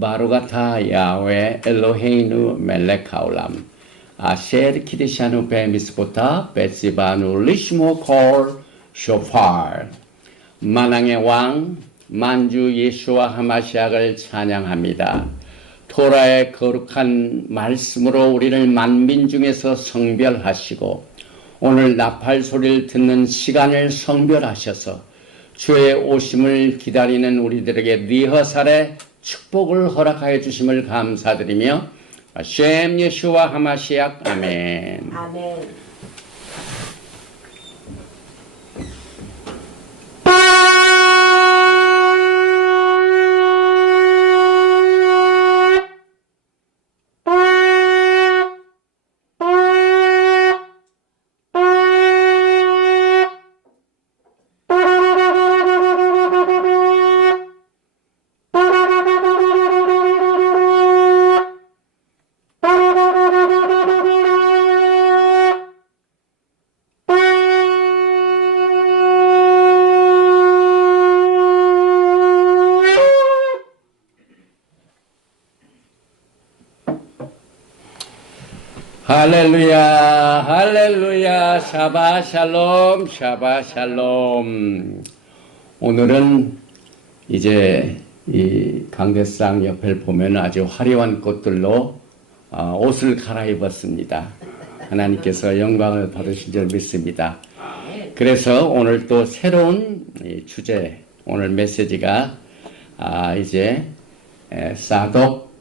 바루가타 야훼 엘로헤이누 멜렉 하울람 아셰르 키디샤누 베미스보타 베시바누 리시모 콜 쇼파르. 만왕의 왕 만주 예수와 하마시약을 찬양합니다. 토라의 거룩한 말씀으로 우리를 만민 중에서 성별하시고 오늘 나팔 소리를 듣는 시간을 성별하셔서 주의 오심을 기다리는 우리들에게 리허설의 축복을 허락하여 주심을 감사드리며 셴 예수와 하마시약 아멘. 아멘. 할렐루야, 할렐루야, 샤바샬롬, 샤바샬롬. 오늘은 이제 이 강대상 옆을 보면 아주 화려한 꽃들로 옷을 갈아입었습니다. 하나님께서 영광을 받으신 줄 믿습니다. 그래서 오늘 또 새로운 주제, 오늘 메시지가 이제 사독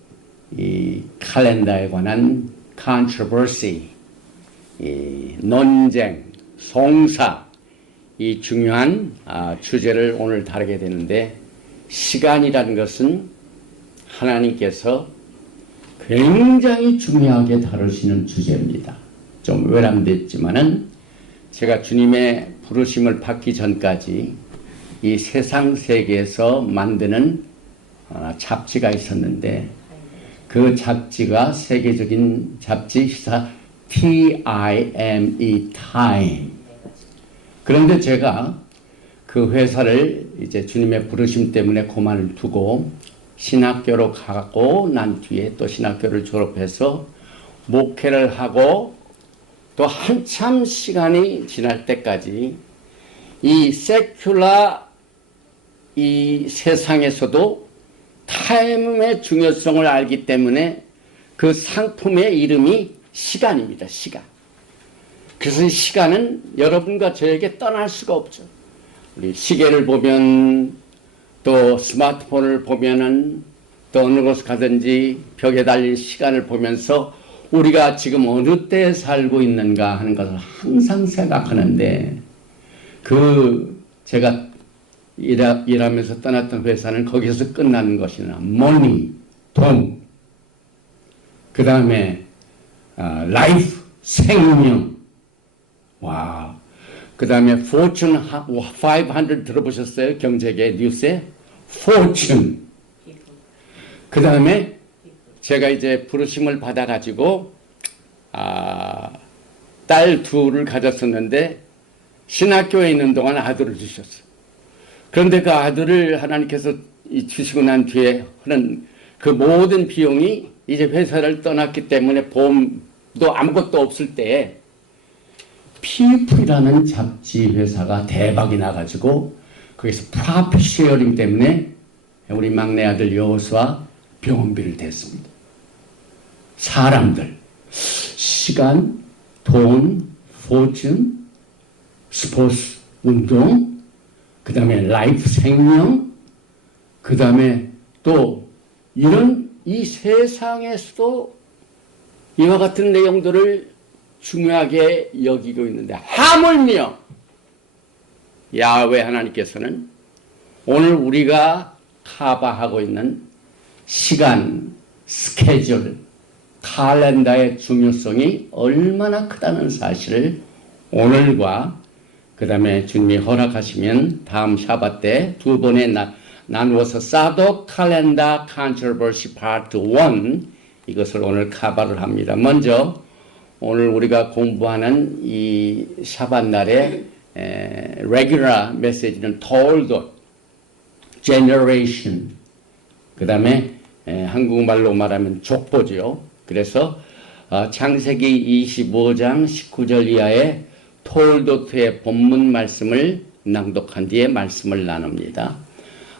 이 칼렌더에 관한 controversy, 이 논쟁, 송사, 이 중요한 주제를 오늘 다루게 되는데, 시간이라는 것은 하나님께서 굉장히 중요하게 다루시는 주제입니다. 좀 외람됐지만은 제가 주님의 부르심을 받기 전까지 이 세상 세계에서 만드는 잡지가 있었는데, 그 잡지가 세계적인 잡지사 TIME, Time. 그런데 제가 그 회사를 이제 주님의 부르심 때문에 그만두고 신학교로 가고 난 뒤에 또 신학교를 졸업해서 목회를 하고 또 한참 시간이 지날 때까지 이 세큘라 이 세상에서도 타임의 중요성을 알기 때문에 그 상품의 이름이 시간입니다. 시간. 그래서 이 시간은 여러분과 저에게 떠날 수가 없죠. 우리 시계를 보면 또 스마트폰을 보면은 또 어느 곳 가든지 벽에 달린 시간을 보면서 우리가 지금 어느 때에 살고 있는가 하는 것을 항상 생각하는데 제가 일하면서 떠났던 회사는 거기서 끝나는 것이나 money, 돈, 그 다음에 life, 생명, 와, 그 다음에 fortune 500 들어보셨어요? 경제계 뉴스에 fortune. 그 다음에 제가 이제 부르심을 받아가지고 딸 둘을 가졌었는데 신학교에 있는 동안 아들을 주셨어요. 그런데 그 아들을 하나님께서 주시고 난 뒤에 하는 그 모든 비용이 이제 회사를 떠났기 때문에 보험도 아무것도 없을 때에 PF라는 잡지 회사가 대박이 나가지고 거기서 프로핏 쉐어링 때문에 우리 막내 아들 여호수아 병원비를 댔습니다. 사람들, 시간, 돈, 포춘, 스포츠, 운동, 그 다음에 라이프 생명, 그 다음에 또 이런 이 세상에서도 이와 같은 내용들을 중요하게 여기고 있는데 하물며 야훼 하나님께서는 오늘 우리가 커버하고 있는 시간, 스케줄, 칼렌더의 중요성이 얼마나 크다는 사실을 오늘과 그 다음에 주님이 허락하시면 다음 샤bat 때 두 번에 나누어서 사독 칼렌더 컨트로버시 파트 1 이것을 오늘 커버를 합니다. 먼저 오늘 우리가 공부하는 이 샤bat 날의 레귤러 메시지는 told, generation, 그 다음에 한국말로 말하면 족보죠. 그래서 창세기 25장 19절 이하의 톨도트의 본문 말씀을 낭독한 뒤에 말씀을 나눕니다.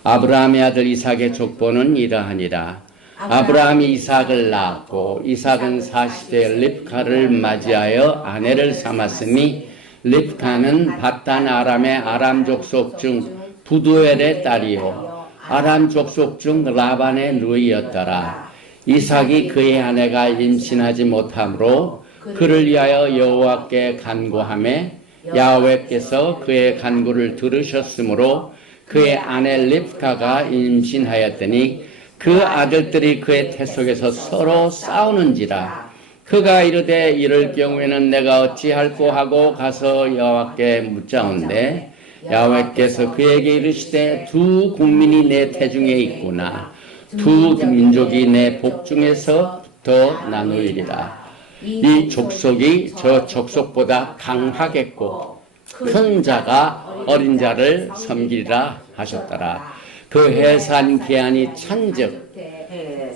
아브라함의 아들 이삭의 족보는 이러하니라. 아브라함이 이삭을 낳았고 이삭은 40대 립카를 맞이하여 아내를 삼았으니 립카는 바단 아람의 아람 족속 중 부두엘의 딸이요 아람 족속 중 라반의 누이였더라. 이삭이 그의 아내가 임신하지 못하므로 그를 위하여 여호와께 간구하매 야훼께서 그의 간구를 들으셨으므로 그의 아내 립카가 임신하였더니 그 아들들이 그의 태 속에서 서로 싸우는지라. 그가 이르되 이럴 경우에는 내가 어찌할꼬 하고 가서 여호와께 묻자온대 야훼께서 그에게 이르시되 두 국민이 내 태중에 있구나. 두 민족이 내 복중에서부터 나누리라. 이 족속이 저 족속보다 강하겠고 큰 자가 어린 자를 섬기리라 하셨더라. 그 해산 기한이 찬즉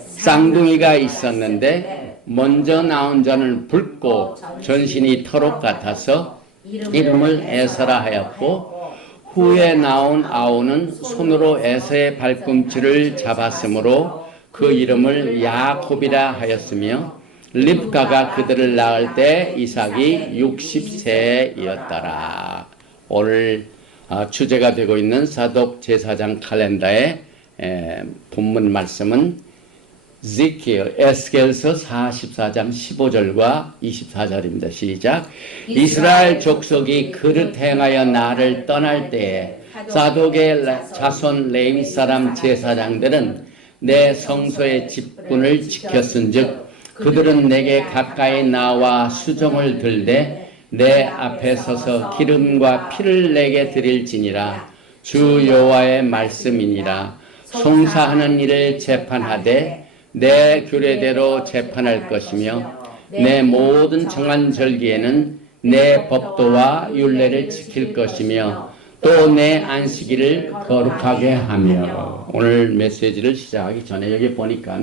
쌍둥이가 있었는데 먼저 나온 자는 붉고 전신이 털옷 같아서 이름을 에서라 하였고 후에 나온 아우는 손으로 에서의 발꿈치를 잡았으므로 그 이름을 야곱이라 하였으며 립가가 그들을 낳을 때 이삭이 60세이었더라. 오늘 주제가 되고 있는 사독 제사장 칼렌더의 본문 말씀은 에스겔서 44장 15절과 24절입니다. 시작. 이스라엘 족속이 그릇 행하여 나를 떠날 때에 사독의 자손 레위 사람 제사장들은 내 성소의 직분을 지켰은즉 그들은 내게 가까이 나와 수종을 들되 내 앞에 서서 기름과 피를 내게 드릴지니라. 주 여호와의 말씀이니라. 송사하는 일을 재판하되 내 규례대로 재판할 것이며 내 모든 정한 절기에는 내 법도와 율례를 지킬 것이며 또 내 안식일을 거룩하게 하며. 오늘 메시지를 시작하기 전에 여기 보니까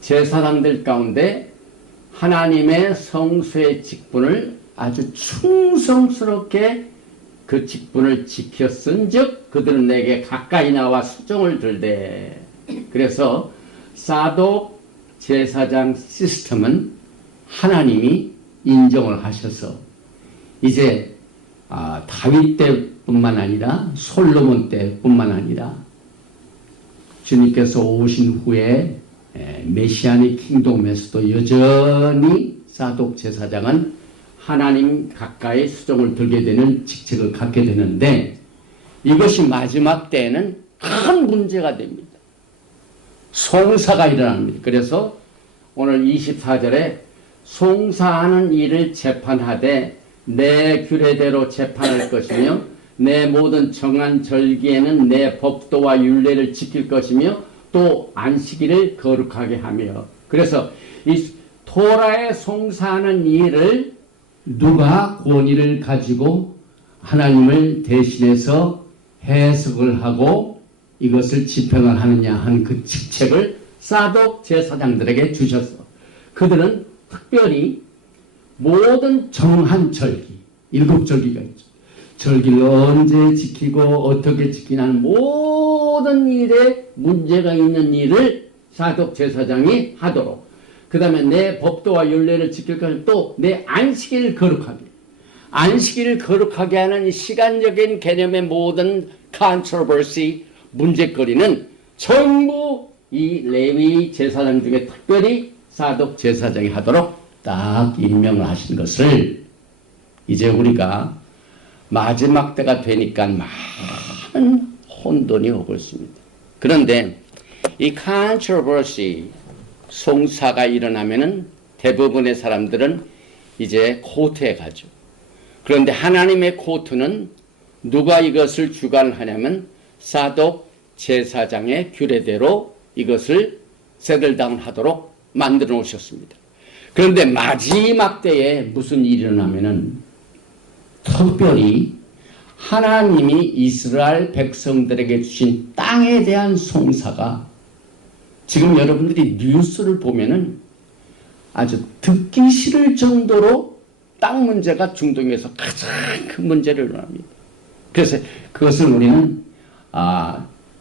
제사장들 가운데 하나님의 성소의 직분을 아주 충성스럽게 그 직분을 지켰은즉 그들은 내게 가까이 나와 수종을 들되. 그래서 사독 제사장 시스템은 하나님이 인정을 하셔서 이제 다윗 때뿐만 아니라 솔로몬 때뿐만 아니라 주님께서 오신 후에 메시아닉 킹덤에서도 여전히 사독 제사장은 하나님 가까이 수종을 들게 되는 직책을 갖게 되는데 이것이 마지막 때에는 큰 문제가 됩니다. 송사가 일어납니다. 그래서 오늘 24절에 송사하는 일을 재판하되 내 규례대로 재판할 것이며 내 모든 정한 절기에는 내 법도와 율례를 지킬 것이며 또 안식일을 거룩하게 하며. 그래서 이 토라에 송사하는 일을 누가 권위를 가지고 하나님을 대신해서 해석을 하고 이것을 집행을 하느냐 한 그 직책을 사독 제사장들에게 주셔서 그들은 특별히 모든 정한 절기, 7절기가 있죠. 절기를 언제 지키고 어떻게 지키냐는 모든 일에 문제가 있는 일을 사독 제사장이 하도록, 그 다음에 내 법도와 율례를 지킬 것을 또 내 안식일을 거룩하게, 안식일을 거룩하게 하는 이 시간적인 개념의 모든 컨트로버시, 문제거리는 전부 이 레위 제사장 중에 특별히 사독 제사장이 하도록 딱 임명을 하신 것을 이제 우리가 마지막 때가 되니까 많은 혼돈이 오고 있습니다. 그런데 이 컨트로버시, 송사가 일어나면은 대부분의 사람들은 이제 코트에 가죠. 그런데 하나님의 코트는 누가 이것을 주관하냐면 사독 제사장의 규례대로 이것을 세틀다운 하도록 만들어 놓으셨습니다. 그런데 마지막 때에 무슨 일이 일어나면은 특별히 하나님이 이스라엘 백성들에게 주신 땅에 대한 송사가 지금 여러분들이 뉴스를 보면은 아주 듣기 싫을 정도로 땅 문제가 중동에서 가장 큰 문제를 논합니다. 그래서 그것을 우리는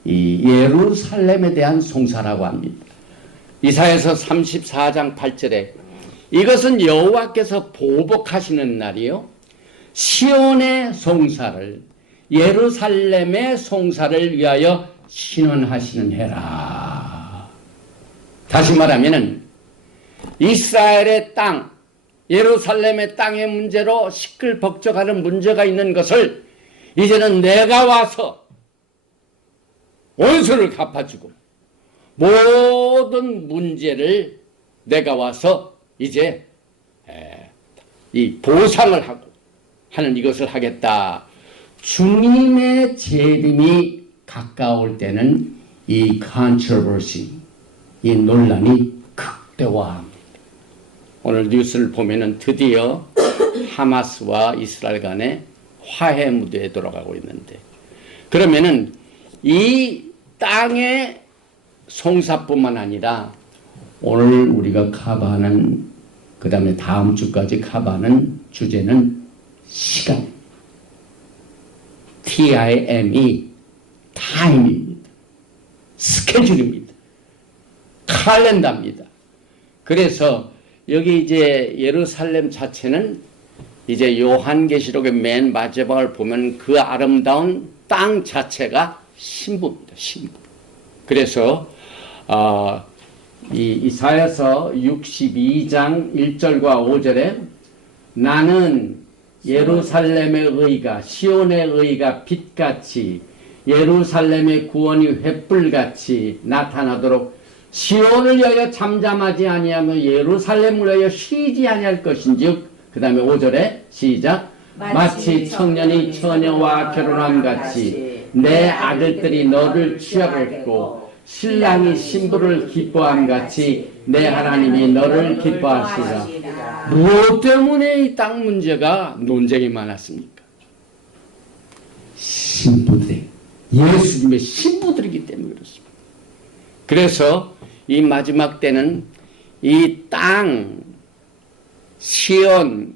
이 예루살렘에 대한 송사라고 합니다. 이사야서 34장 8절에 이것은 여호와께서 보복하시는 날이요 시온의 송사를 예루살렘의 송사를 위하여 신원하시는 해라. 다시 말하면은 이스라엘의 땅, 예루살렘의 땅의 문제로 시끌벅적하는 문제가 있는 것을 이제는 내가 와서 원수를 갚아주고 모든 문제를 내가 와서 이제 이 보상을 하고 하는 이것을 하겠다. 주님의 재림이 가까울 때는 이 controversy, 이 논란이 극대화합니다. 오늘 뉴스를 보면은 드디어 하마스와 이스라엘 간의 화해 무대에 돌아가고 있는데, 그러면은 이 땅의 송사뿐만 아니라 오늘 우리가 커버하는, 그 다음에 다음 주까지 커버하는 주제는 시간, TIME, 타임입니다. 스케줄입니다. 칼렌다입니다. 그래서 여기 이제 예루살렘 자체는 이제 요한계시록의 맨 마지막을 보면 그 아름다운 땅 자체가 신부입니다. 신부. 그래서 이 이사야서 62장 1절과 5절에 나는 예루살렘의 의가 시온의 의가 빛같이 예루살렘의 구원이 횃불같이 나타나도록 시온을 위하여 잠잠하지 아니하며 예루살렘을 위하여 쉬지 아니할 것인즉, 그 다음에 5절에 시작. 마치 청년이 처녀와 결혼함 같이 내 아들들이 너를 취하겠고 신랑이 신부를 기뻐함 같이 내 하나님이 너를 기뻐하시리라. 무엇 때문에 이 땅 문제가 논쟁이 많았습니까? 신부들이, 예수님의 신부들이기 때문에 그렇습니다. 그래서 이 마지막 때는 이 땅, 시온,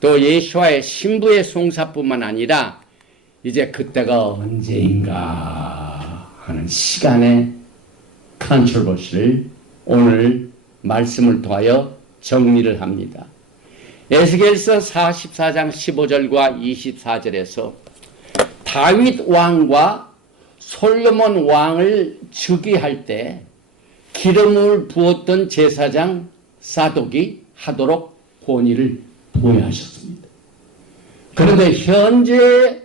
또 예수와의 신부의 송사뿐만 아니라 이제 그때가 언제인가 하는 시간의 컨트로버시를 오늘 말씀을 통하여 정리를 합니다. 에스겔서 44장 15절과 24절에서 다윗 왕과 솔로몬 왕을 즉위할 때 기름을 부었던 제사장 사독이 하도록 권위를 부여하셨습니다. 그런데 현재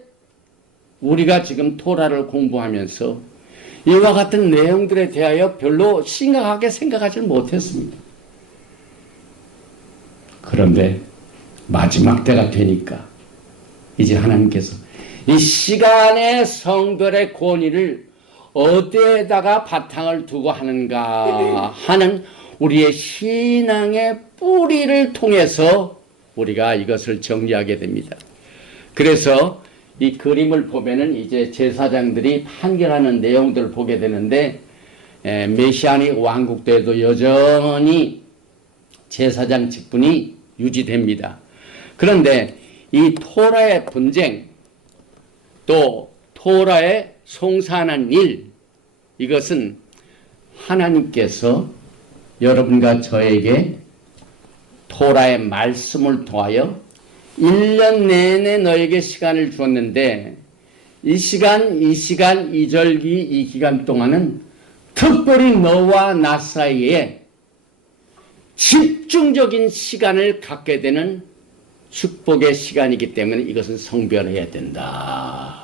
우리가 지금 토라를 공부하면서 이와 같은 내용들에 대하여 별로 심각하게 생각하지 못했습니다. 그런데 마지막 때가 되니까 이제 하나님께서 이 시간의 성별의 권위를 어디에다가 바탕을 두고 하는가 하는 우리의 신앙의 뿌리를 통해서 우리가 이것을 정리하게 됩니다. 그래서 이 그림을 보면은 이제 제사장들이 판결하는 내용들을 보게 되는데, 메시아닉 왕국 때에도 여전히 제사장 직분이 유지됩니다. 그런데 이 토라의 분쟁, 또 토라의 송사하는 일, 이것은 하나님께서 여러분과 저에게 토라의 말씀을 통하여 1년 내내 너에게 시간을 주었는데 이 시간, 이 절기, 이 기간 동안은 특별히 너와 나 사이에 집중적인 시간을 갖게 되는 축복의 시간이기 때문에 이것은 성별해야 된다.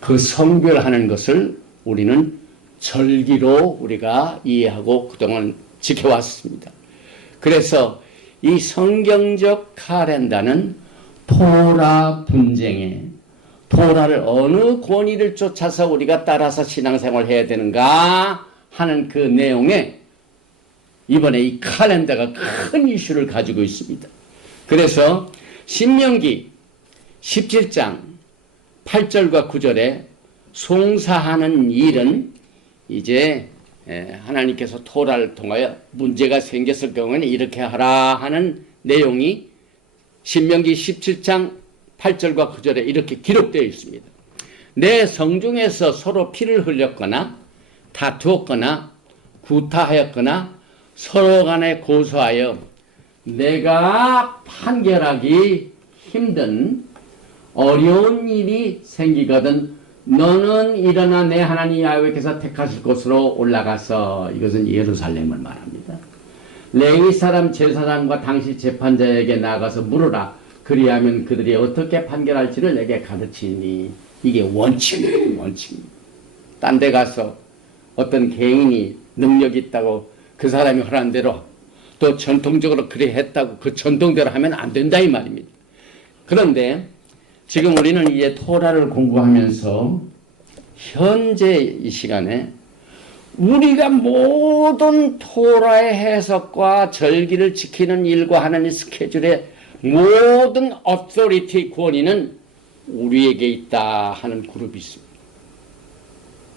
그 성별하는 것을 우리는 절기로 우리가 이해하고 그동안 지켜왔습니다. 그래서 이 성경적 칼렌다는 토라 분쟁에 토라를 어느 권위를 쫓아서 우리가 따라서 신앙생활을 해야 되는가 하는 그 내용에 이번에 이 칼렌다가 큰 이슈를 가지고 있습니다. 그래서 신명기 17장 8절과 9절에 송사하는 일은 이제 하나님께서 토라를 통하여 문제가 생겼을 경우에는 이렇게 하라 하는 내용이 신명기 17장 8절과 9절에 이렇게 기록되어 있습니다. 내 성중에서 서로 피를 흘렸거나 다투었거나 구타하였거나 서로 간에 고소하여 내가 판결하기 힘든 어려운 일이 생기거든 너는 일어나 내 하나님 야훼께서 택하실 곳으로 올라가서, 이것은 예루살렘을 말합니다. 레위 사람 제사장과 당시 재판자에게 나가서 물으라. 그리하면 그들이 어떻게 판결할지를 내게 가르치니. 이게 원칙입니다. 원칙입니다. 딴 데 가서 어떤 개인이 능력이 있다고 그 사람이 하라는 대로 또 전통적으로 그래 했다고 그 전통대로 하면 안 된다 이 말입니다. 그런데 지금 우리는 이제 토라를 공부하면서 현재 이 시간에 우리가 모든 토라의 해석과 절기를 지키는 일과 하나님 스케줄의 모든 어토리티 권위는 우리에게 있다 하는 그룹이 있습니다.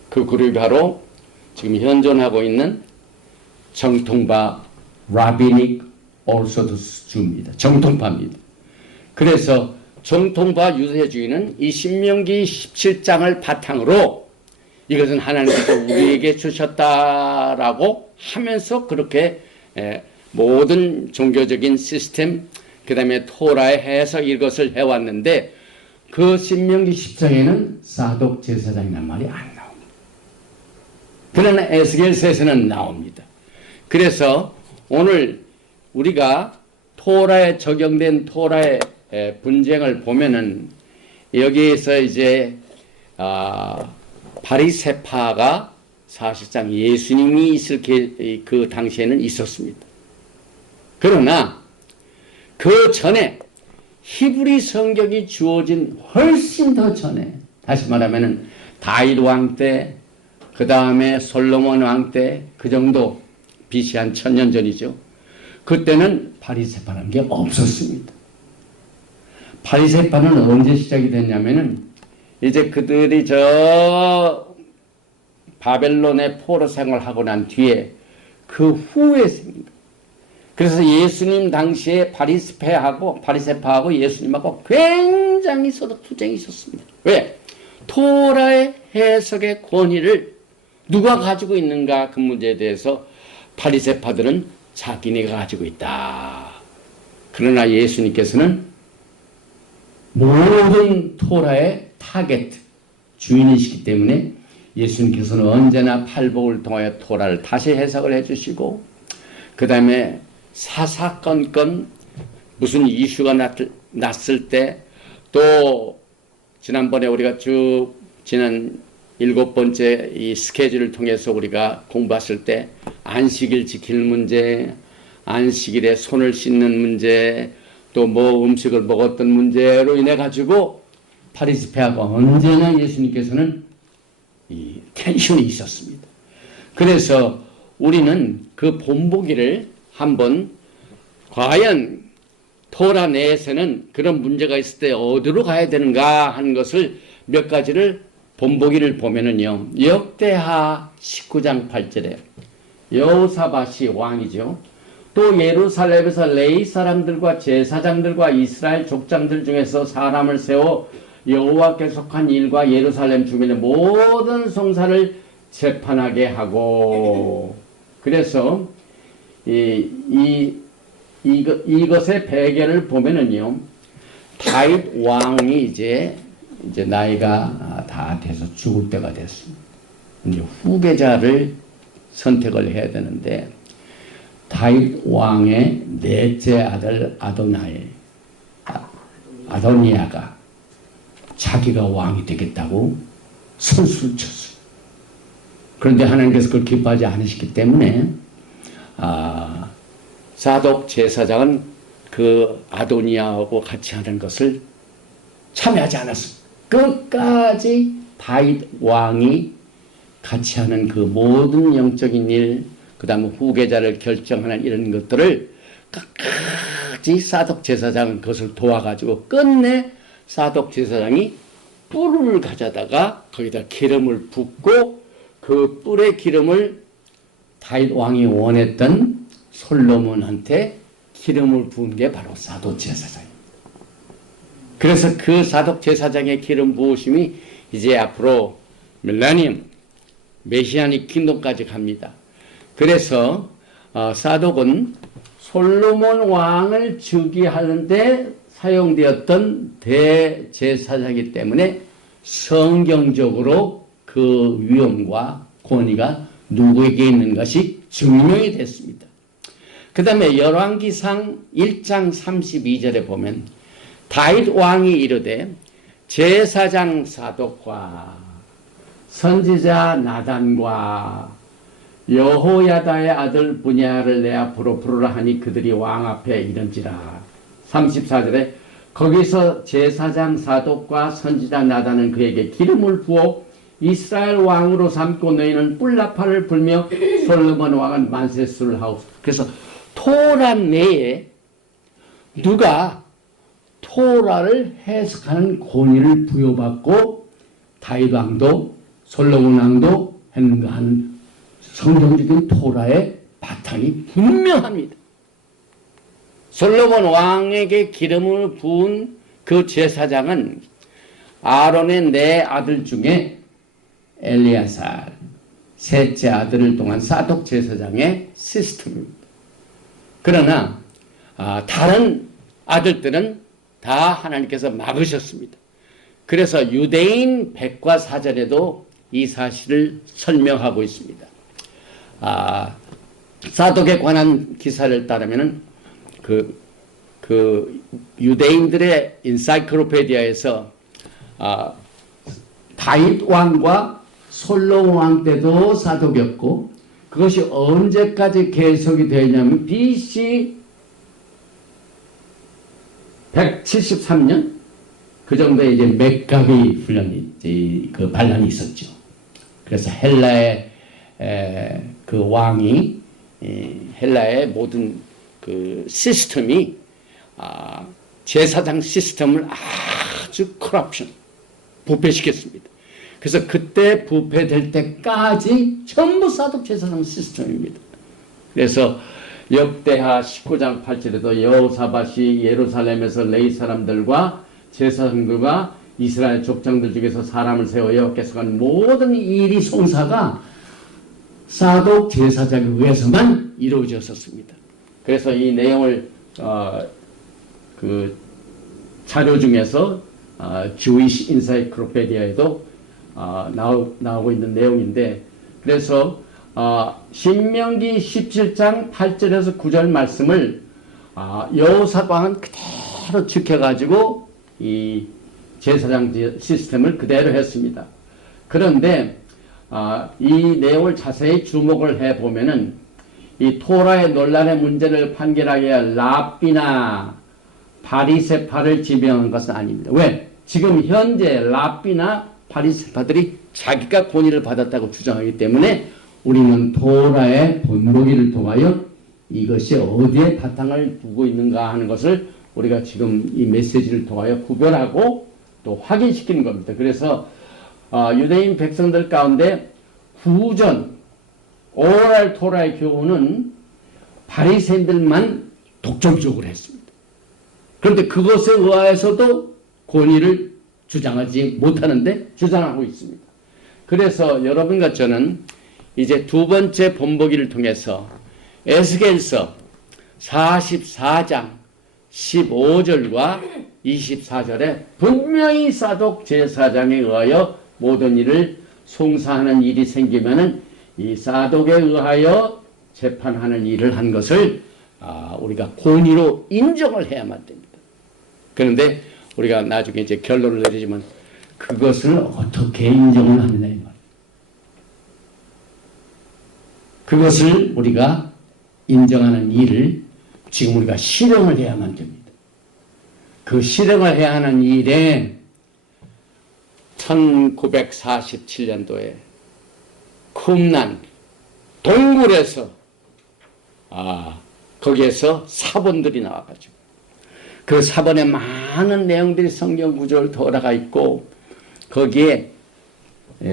그 그룹이 바로 지금 현존하고 있는 정통파 라비닉 오르소독스 주입니다. 정통파입니다. 그래서 정통파 유대주의는 이 신명기 17장을 바탕으로 이것은 하나님께서 우리에게 주셨다라고 하면서 그렇게 모든 종교적인 시스템 그 다음에 토라의 해석 이것을 해왔는데 그 신명기 10장에는 사독 제사장이라는 말이 안 나옵니다. 그러나 에스겔서에서는 나옵니다. 그래서 오늘 우리가 토라에 적용된 토라의 분쟁을 보면은 여기에서 이제 바리새파가 사실상 예수님이 있을 그 당시에는 있었습니다. 그러나 그 전에 히브리 성경이 주어진 훨씬 더 전에, 다시 말하면은 다윗 왕 때, 그 다음에 솔로몬 왕 때, 그 정도 BC 한 1000년 전이죠. 그때는 바리새파라는 게 없었습니다. 바리새파는 언제 시작이 됐냐면은 이제 그들이 저 바벨론의 포로 생활하고 난 뒤에 그 후에 생긴 거예요. 그래서 예수님 당시에 바리새파하고 예수님하고 굉장히 서로 투쟁이 있었습니다. 왜? 토라의 해석의 권위를 누가 가지고 있는가 그 문제에 대해서 바리새파들은 자기네가 가지고 있다. 그러나 예수님께서는 모든 토라의 타겟 주인이시기 때문에 예수님께서는 언제나 팔복을 통하여 토라를 다시 해석을 해주시고 그 다음에 사사건건 무슨 이슈가 났을 때 또 지난번에 우리가 쭉 지난 7번째 이 스케줄을 통해서 우리가 공부했을 때 안식일 지킬 문제, 안식일에 손을 씻는 문제, 또 뭐 음식을 먹었던 문제로 인해 가지고 바리새파가 언제나 예수님께서는 이 텐션이 있었습니다. 그래서 우리는 그 본보기를 한번 과연 토라 내에서는 그런 문제가 있을 때 어디로 가야 되는가 하는 것을 몇 가지를 본보기를 보면은요. 역대하 19장 8절에 여호사밧이 왕이죠. 또 예루살렘에서 레위 사람들과 제사장들과 이스라엘 족장들 중에서 사람을 세워 여호와께 속한 일과 예루살렘 주민의 모든 성사를 재판하게 하고, 그래서 이것의 배경을 보면은요, 다윗 왕이 이제 나이가 다 돼서 죽을 때가 됐습니다. 이제 후계자를 선택을 해야 되는데 다윗 왕의 넷째 아들 아도니아가 자기가 왕이 되겠다고 선수를 쳤어요. 그런데 하나님께서 그걸 기뻐하지 않으셨기 때문에 사독 제사장은 그 아도니아하고 같이 하는 것을 참여하지 않았습니다. 끝까지 다윗 왕이 같이 하는 그 모든 영적인 일, 그 다음에 후계자를 결정하는 이런 것들을 끝까지 사독 제사장은 그것을 도와가지고 끝내 사독 제사장이 뿔을 가져다가 거기다 기름을 붓고 그 뿔의 기름을 다윗 왕이 원했던 솔로몬한테 기름을 부은 게 바로 사독 제사장입니다. 그래서 그 사독 제사장의 기름 부으심이 이제 앞으로 밀레니엄 메시아닉 킹덤까지 갑니다. 그래서 사독은 솔로몬 왕을 즉위하는데 사용되었던 대제사장이기 때문에 성경적으로 그 위엄과 권위가 누구에게 있는 것이 증명이 됐습니다. 그 다음에 열왕기상 1장 32절에 보면 다윗 왕이 이르되 제사장 사독과 선지자 나단과 여호야다의 아들 분야를 내 앞으로 부르라 하니 그들이 왕 앞에 이른지라. 34절에 거기서 제사장 사독과 선지자 나단은 그에게 기름을 부어 이스라엘 왕으로 삼고 너희는 뿔나팔을 불며 솔로몬 왕은 만세수를 하옵소서. 그래서 토라 내에 누가 토라를 해석하는 권위를 부여받고 다윗 왕도 솔로몬 왕도 했는가 하는 성경적인 토라의 바탕이 분명합니다. 솔로몬 왕에게 기름을 부은 그 제사장은 아론의 네 아들 중에 엘리야살 셋째 아들을 통한 사독 제사장의 시스템입니다. 그러나 다른 아들들은 다 하나님께서 막으셨습니다. 그래서 유대인 백과사전에도 이 사실을 설명하고 있습니다. 사독에 관한 기사를 따르면 그 유대인들의 인사이클로페디아에서 다윗 왕과 솔로몬 왕 때도 사독이었고 그것이 언제까지 계속이 되냐면 BC 173년 그 정도에 이제 맥가비 훈련이 그 반란이 있었죠. 그래서 헬라의 그 왕이 헬라의 모든 그 시스템이 제사장 시스템을 아주 커럽션 부패시켰습니다. 그래서 그때 부패될 때까지 전부 사독 제사장 시스템입니다. 그래서 역대하 19장 8절에도 여호사밧이 예루살렘에서 레위 사람들과 제사장들과 이스라엘 족장들 중에서 사람을 세워 여호와께서 한 모든 일이 송사가 사독 제사장에 의해서만 이루어졌었습니다. 그래서 이 내용을 그 자료 중에서 주이시 인사이클로페디아에도 나오고 있는 내용인데 그래서 신명기 17장 8절에서 9절 말씀을 여호사밧은 그대로 지켜가지고 이 제사장 시스템을 그대로 했습니다. 그런데 이 내용을 자세히 주목을 해보면은 이 토라의 논란의 문제를 판결하기 위해 랍비나 바리새파를 지명한 것은 아닙니다. 왜? 지금 현재 랍비나 바리새파들이 자기가 권위를 받았다고 주장하기 때문에 우리는 토라의 본보기를 통하여 이것이 어디에 바탕을 두고 있는가 하는 것을 우리가 지금 이 메시지를 통하여 구별하고 또 확인시키는 겁니다. 그래서 유대인 백성들 가운데 구전 오랄 토라의 교훈은 바리새인들만 독점적으로 했습니다. 그런데 그것에 의하여서도 권위를 주장하지 못하는데 주장하고 있습니다. 그래서 여러분과 저는 이제 두 번째 본보기를 통해서 에스겔서 44장 15절과 24절에 분명히 사독 제사장에 의하여 모든 일을 송사하는 일이 생기면은 이 사독에 의하여 재판하는 일을 한 것을 우리가 권위로 인정을 해야만 됩니다. 그런데 우리가 나중에 이제 결론을 내리지만 그것을 어떻게 인정을 하느냐 이 말이에요. 그것을 우리가 인정하는 일을 지금 우리가 실행을 해야만 됩니다. 그 실행을 해야 하는 일에 1947년도에 쿰난 동굴에서 거기에서 사본들이 나와가지고 그 사본에 많은 내용들이 성경 구조를 돌아가 있고 거기에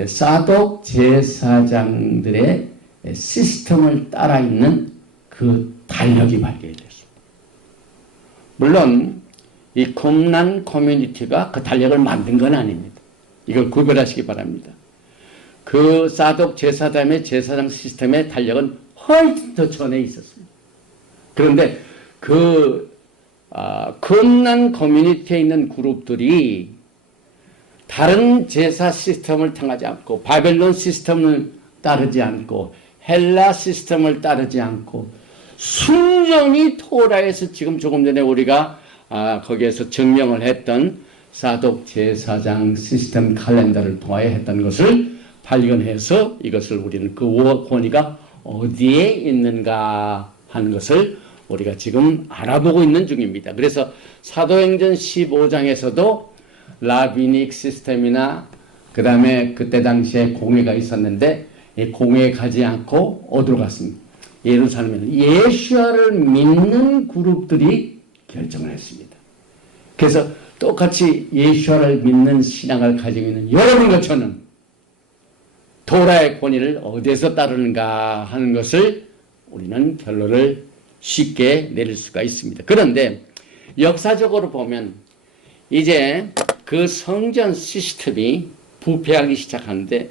사독 제사장들의 시스템을 따라 있는 그 달력이 발견이 됐습니다. 물론 이 쿰란 커뮤니티가 그 달력을 만든 건 아닙니다. 이걸 구별하시기 바랍니다. 그 사독 제사장의 제사장 시스템의 달력은 훨씬 더 전에 있었습니다. 그런데 그 쿰란 커뮤니티에 있는 그룹들이 다른 제사 시스템을 통하지 않고 바벨론 시스템을 따르지 않고 헬라 시스템을 따르지 않고 순전히 토라에서 지금 조금 전에 우리가 거기에서 증명을 했던 사독 제사장 시스템 칼렌더를 통하여 했던 것을 발견해서 이것을 우리는 그 권위가 어디에 있는가 하는 것을 우리가 지금 알아보고 있는 중입니다. 그래서 사도행전 15장에서도 라비닉 시스템이나 그 다음에 그때 당시에 공회가 있었는데 이 공회에 가지 않고 어디로 갔습니까? 예루살렘에는 예수야를 믿는 그룹들이 결정을 했습니다. 그래서 똑같이 예수야를 믿는 신앙을 가지고 있는 여러분과 저는 토라의 권위를 어디에서 따르는가 하는 것을 우리는 결론을 쉽게 내릴 수가 있습니다. 그런데 역사적으로 보면 이제 그 성전 시스템이 부패하기 시작하는데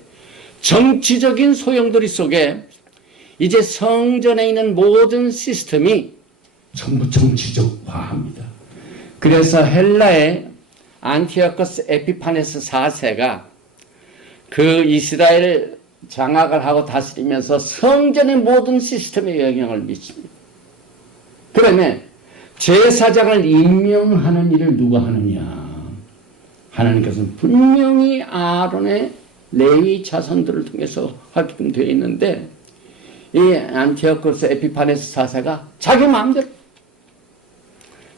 정치적인 소용돌이 속에 이제 성전에 있는 모든 시스템이 전부 정치적화합니다. 그래서 헬라의 안티오코스 에피파네스 4세가 그 이스라엘 장악을 하고 다스리면서 성전의 모든 시스템에 영향을 미칩니다. 그러면 제사장을 임명하는 일을 누가 하느냐? 하나님께서는 분명히 아론의 레위 자손들을 통해서 하게끔 되어 있는데 이 안티오코스 에피파네스 4세가 자기 마음대로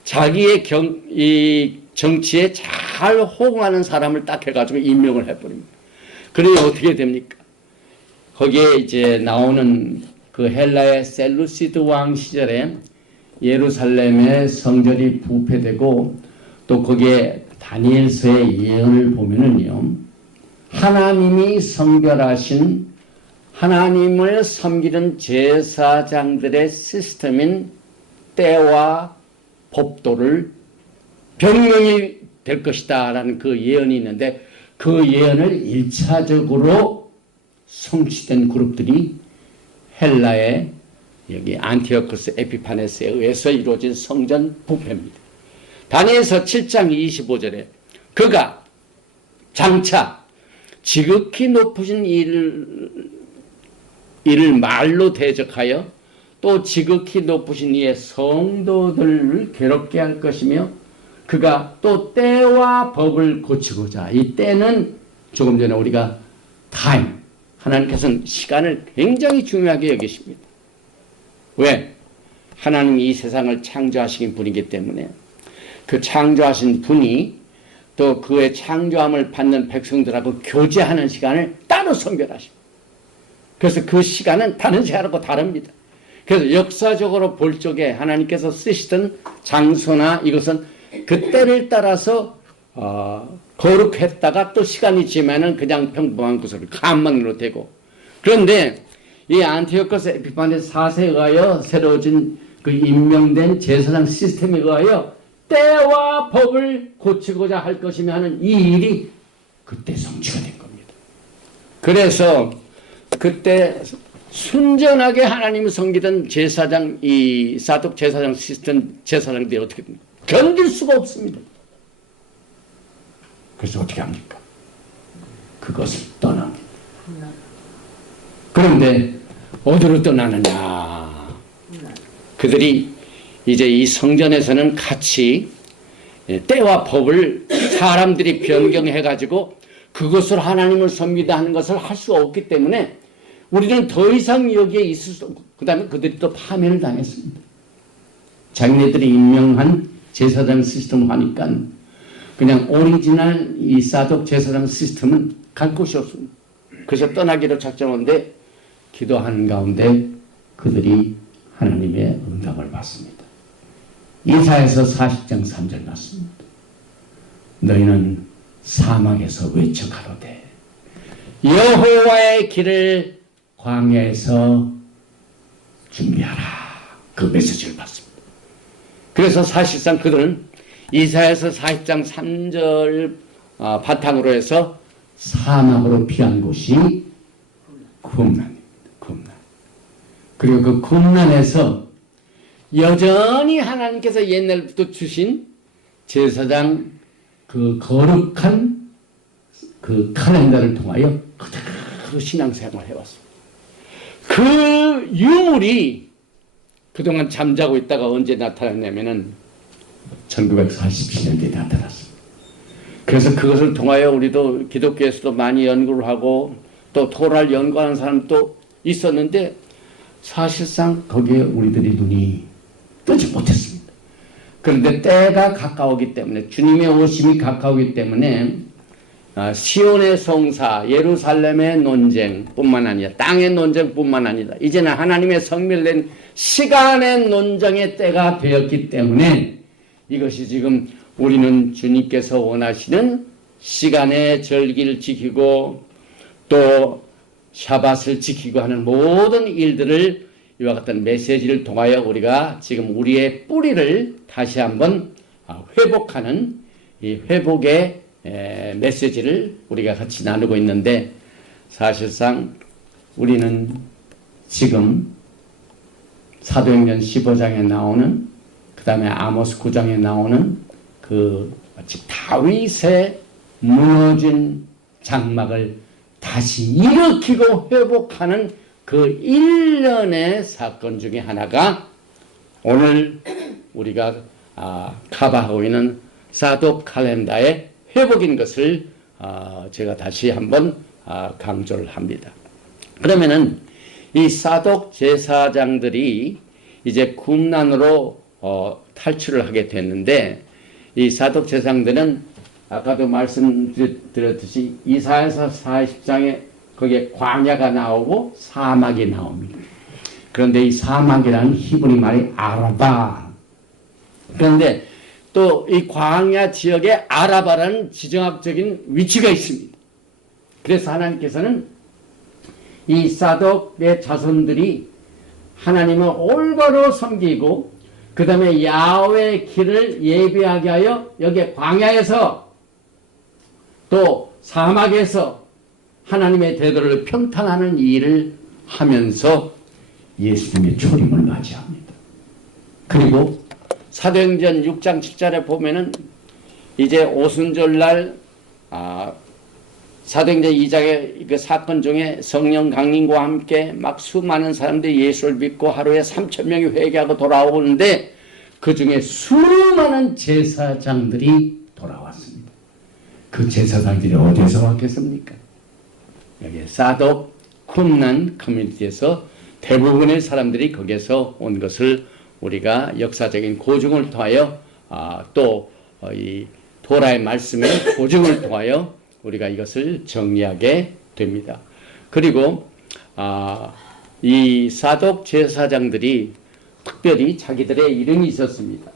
자기의 이 정치에 잘 호응하는 사람을 딱 해가지고 임명을 해버립니다. 그러니 어떻게 됩니까? 거기에 이제 나오는 그 헬라의 셀루시드 왕 시절에 예루살렘의 성전이 부패되고 또 거기에 다니엘서의 예언을 보면은요, 하나님이 성별하신 하나님을 섬기는 제사장들의 시스템인 때와 법도를 변경이 될 것이다 라는 그 예언이 있는데 그 예언을 1차적으로 성취된 그룹들이 헬라의 여기 안티오코스 에피파네스에 의해서 이루어진 성전 부패입니다. 다니엘서 7장 25절에 그가 장차 지극히 높으신 이를 말로 대적하여 또 지극히 높으신 이의 성도들을 괴롭게 할 것이며 그가 또 때와 법을 고치고자, 이 때는 조금 전에 우리가 타임, 하나님께서는 시간을 굉장히 중요하게 여기십니다. 왜? 하나님이 이 세상을 창조하신 분이기 때문에 그 창조하신 분이 또 그의 창조함을 받는 백성들하고 교제하는 시간을 따로 선별하십니다. 그래서 그 시간은 다른 시간하고 다릅니다. 그래서 역사적으로 볼 적에 하나님께서 쓰시던 장소나 이것은 그 때를 따라서 거룩했다가 또 시간이 지나면은 그냥 평범한 곳으로 간망으로 되고, 그런데 이 안티오코스 에피파네스 4세에 의하여 새로워진 그 임명된 제사장 시스템에 의하여 때와 법을 고치고자 할 것이며 하는 이 일이 그때 성취가 된 겁니다. 그래서 그때 순전하게 하나님을 섬기던 제사장, 이 사독 제사장 시스템 제사장들이 어떻게 됩니까? 견딜 수가 없습니다. 그래서 어떻게 합니까? 그것을 떠납니다. 그런데 어디로 떠나느냐? 그들이 이제 이 성전에서는 같이 때와 법을 사람들이 변경해가지고 그것을 하나님을 섬기다 하는 것을 할 수 없기 때문에 우리는 더 이상 여기에 있을 수 없고, 그 다음에 그들이 또 파면을 당했습니다. 자기네들이 임명한 제사장 시스템을 하니까 그냥 오리지널 이 사독 제사장 시스템은 갈 곳이 없습니다. 그래서 떠나기로 작정하는데 기도하는 가운데 그들이 하나님의 응답을 받습니다. 이사야서 40장 3절 맞습니다. 너희는 사막에서 외쳐 가로되 여호와의 길을 광야에서 준비하라. 그 메시지를 받습니다. 그래서 사실상 그들은 이사야서 40장 3절 바탕으로 해서 사막으로 피한 곳이 굽난입니다. 굽난. 그리고 그 굽난에서 여전히 하나님께서 옛날부터 주신 제사장 그 거룩한 그 칼렌더를 통하여 그대로 신앙생활을 해왔습니다. 그 유물이 그동안 잠자고 있다가 언제 나타났냐면은 1947년대에 나타났습니다. 그래서 그것을 통하여 우리도 기독교에서도 많이 연구를 하고 또 토라를 연구하는 사람도 있었는데 사실상 거기에 우리들이 눈이 뜨지 못했습니다. 그런데 때가 가까우기 때문에 주님의 오심이 가까우기 때문에 시온의 성사, 예루살렘의 논쟁뿐만 아니라 땅의 논쟁뿐만 아니라 이제는 하나님의 성밀된 시간의 논쟁의 때가 되었기 때문에 이것이 지금 우리는 주님께서 원하시는 시간의 절기를 지키고 또 샤밧을 지키고 하는 모든 일들을 이와 같은 메시지를 통하여 우리가 지금 우리의 뿌리를 다시 한번 회복하는 이 회복의 메시지를 우리가 같이 나누고 있는데 사실상 우리는 지금 사도행전 15장에 나오는 그 다음에 아모스 9장에 나오는 그 마치 다윗의 무너진 장막을 다시 일으키고 회복하는 그 일련의 사건 중에 하나가 오늘 우리가 커버하고 있는 사독 칼렌다의 회복인 것을 제가 다시 한번 강조를 합니다. 그러면은 이 사독 제사장들이 이제 굽난으로 탈출을 하게 됐는데 이 사독 제사장들은 아까도 말씀드렸듯이 이사야서 40장에 거기에 광야가 나오고 사막이 나옵니다. 그런데 이 사막이라는 히브리 말이 아라바. 그런데 또 이 광야 지역에 아라바라는 지정학적인 위치가 있습니다. 그래서 하나님께서는 이 사독의 자손들이 하나님을 올바로 섬기고 그 다음에 야훼의 길을 예비하게 하여 여기에 광야에서 또 사막에서 하나님의 대도를 평탄하는 일을 하면서 예수님의 초림을 맞이합니다. 그리고 사도행전 6장 7절에 보면은 이제 오순절날 사도행전 2장의 그 사건 중에 성령 강림과 함께 막 수많은 사람들이 예수를 믿고 하루에 3,000명이 회개하고 돌아오는데 그 중에 수많은 제사장들이 돌아왔습니다. 그 제사장들이 어디에서 왔겠습니까? 여기 사독 쿰난 커뮤니티에서 대부분의 사람들이 거기에서 온 것을 우리가 역사적인 고증을 통하여 또 이 도라의 말씀의 고증을 통하여 우리가 이것을 정리하게 됩니다. 그리고 이 사독 제사장들이 특별히 자기들의 이름이 있었습니다.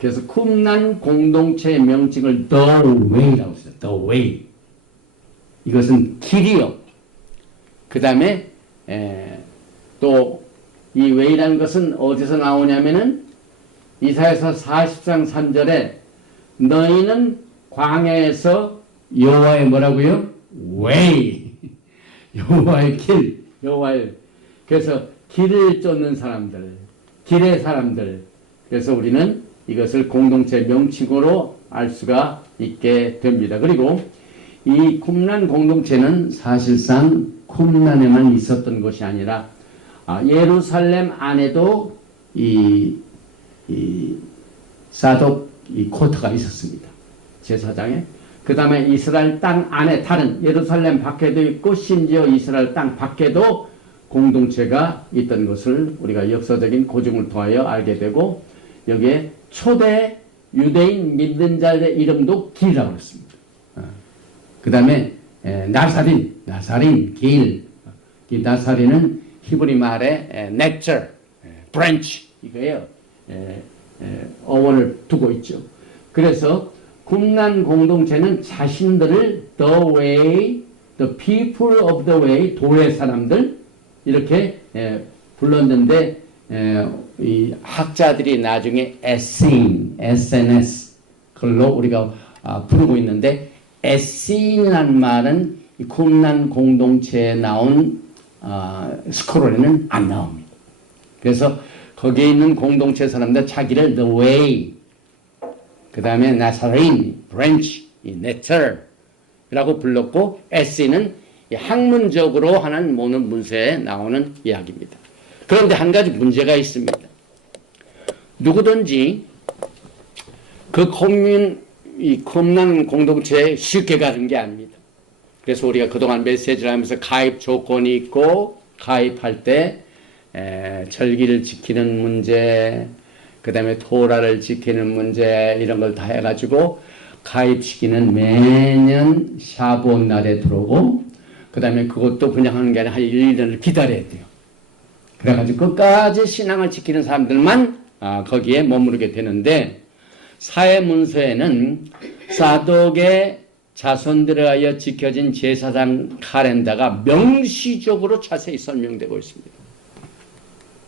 그래서 쿰난 공동체의 명칭을 The Way라고 했어요. The Way. 이것은 길이요. 그 다음에 또 이 Way라는 것은 어디서 나오냐면은 이사야서 40장 3절에 너희는 광야에서 여호와의 뭐라고요? Way. 여호와의 길. 여호와의. 그래서 길을 쫓는 사람들. 길의 사람들. 그래서 우리는 이것을 공동체 명칭으로 알 수가 있게 됩니다. 그리고 이 쿰난 공동체는 사실상 쿰난에만 있었던 것이 아니라 예루살렘 안에도 이 사독 이 쿼터가 있었습니다. 제사장에. 그 다음에 이스라엘 땅 안에 다른 예루살렘 밖에도 있고 심지어 이스라엘 땅 밖에도 공동체가 있던 것을 우리가 역사적인 고증을 통하여 알게 되고 여기에 초대 유대인 믿는 자들의 이름도 길이라고 했습니다. 그 다음에 나사린, 길. 이 나사린은 히브리 말의 넥처, 브랜치 이거예요. 어원을 두고 있죠. 그래서 쿰난 공동체는 자신들을 the way, the people of the way, 도의 사람들, 이렇게 불렀는데 이 학자들이 나중에 SNS 그걸로 우리가 부르고 있는데 에센이라는 말은 이 쿰난 공동체에 나온 스크롤에는 안 나옵니다. 그래서 거기에 있는 공동체 사람들 자기를 The Way, 그 다음에 나사린, 브랜치, 네처라고 불렀고 에센은 학문적으로 하는 모든 문서에 나오는 이야기입니다. 그런데 한 가지 문제가 있습니다. 누구든지 그 쿰난 공동체에 쉽게 가는 게 아닙니다. 그래서 우리가 그동안 메시지를 하면서 가입 조건이 있고 가입할 때 절기를 지키는 문제, 그 다음에 토라를 지키는 문제 이런 걸 다 해가지고 가입시키는 매년 샤브온 날에 들어오고 그 다음에 그것도 그냥 하는 게 아니라 한 1년을 기다려야 돼요. 그래가지고 끝까지 신앙을 지키는 사람들만 거기에 머무르게 되는데 사회문서에는 사독의 자손들에 의하여 지켜진 제사장 칼렌더가 명시적으로 자세히 설명되고 있습니다.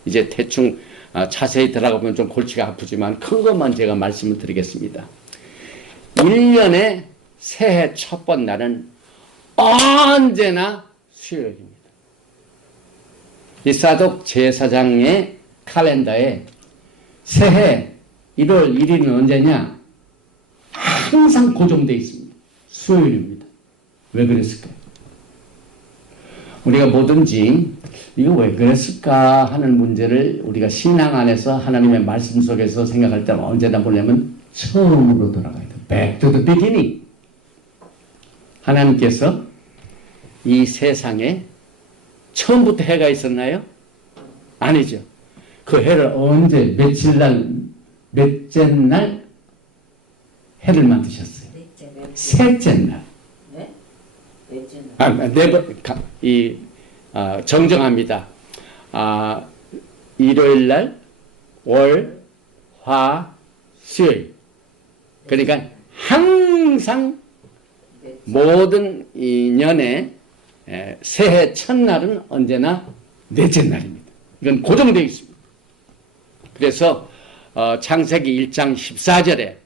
이제 대충 자세히 들어가 보면 좀 골치가 아프지만 큰 것만 제가 말씀을 드리겠습니다. 1년의 새해 첫 번날은 언제나 수요일입니다. 이 사독 제사장의 칼렌더에 새해 1월 1일은 언제냐? 항상 고정되어 있습니다. 수요일입니다. 왜 그랬을까요? 우리가 뭐든지 이거 왜 그랬을까 하는 문제를 우리가 신앙 안에서 하나님의 말씀 속에서 생각할 때는 언제나 보려면 처음으로 돌아가야 돼요. Back to the beginning. 하나님께서 이 세상에 처음부터 해가 있었나요? 아니죠. 그 해를 언제 며칠 날 몇째 날 해를 만드셨어요? 셋째 날. 네? 넷째 날. 네 번, 정정합니다. 일요일 날, 월, 화, 수요일. 그러니까 항상 모든 이 년의 새해 첫날은 언제나 넷째 날입니다. 이건 고정되어 있습니다. 그래서 창세기 1장 14절에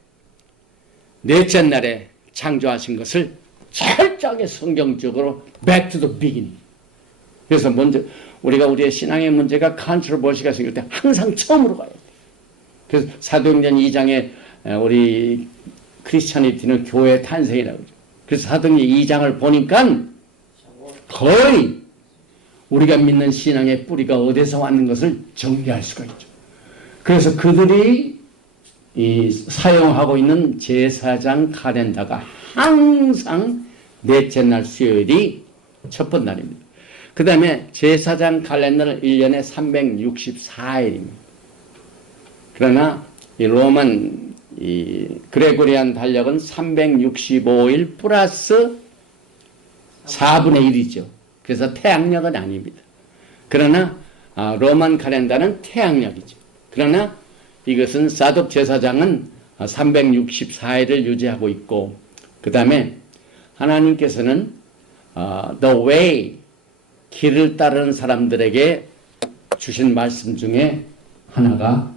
넷째 날에 창조하신 것을 철저하게 성경적으로 back to the beginning. 그래서 먼저 우리가 우리의 신앙의 문제가 컨트로버시가 생길 때 항상 처음으로 가야 돼요. 그래서 사도행전 2장에 우리 크리스찬이티는 교회 탄생이라고 그러죠. 그래서 사도행전 2장을 보니까 거의 우리가 믿는 신앙의 뿌리가 어디서 왔는 것을 정리할 수가 있죠. 그래서 그들이 사용하고 있는 제사장 칼렌더가 항상 넷째 날 수요일이 첫 번 날입니다. 그 다음에 제사장 칼렌더는 1년에 364일입니다. 그러나 이 로만 그레고리안 달력은 365일 플러스 4분의 1이죠. 그래서 태양력은 아닙니다. 그러나 로만 칼렌더는 태양력이죠. 그러나 이것은 사독 제사장은 364일을 유지하고 있고 그 다음에 하나님께서는 the way 길을 따르는 사람들에게 주신 말씀 중에 하나가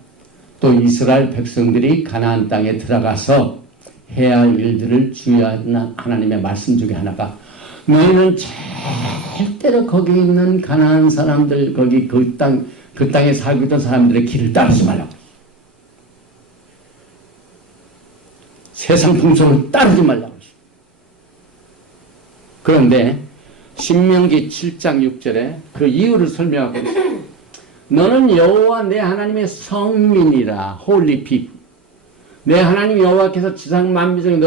또 이스라엘 백성들이 가나안 땅에 들어가서 해야 할 일들을 주의하는 하나님의 말씀 중에 하나가 너희는 절대로 거기 있는 가나안 사람들 거기 그 땅에 살고 있던 사람들의 길을 따르지 말라고. 세상 풍속을 따르지 말라고. 그런데 신명기 7장 6절에 그 이유를 설명하고 있어요. 너는 여호와 내 하나님의 성민이라 홀리 피플. 내 하나님 여호와께서 지상 만민 중에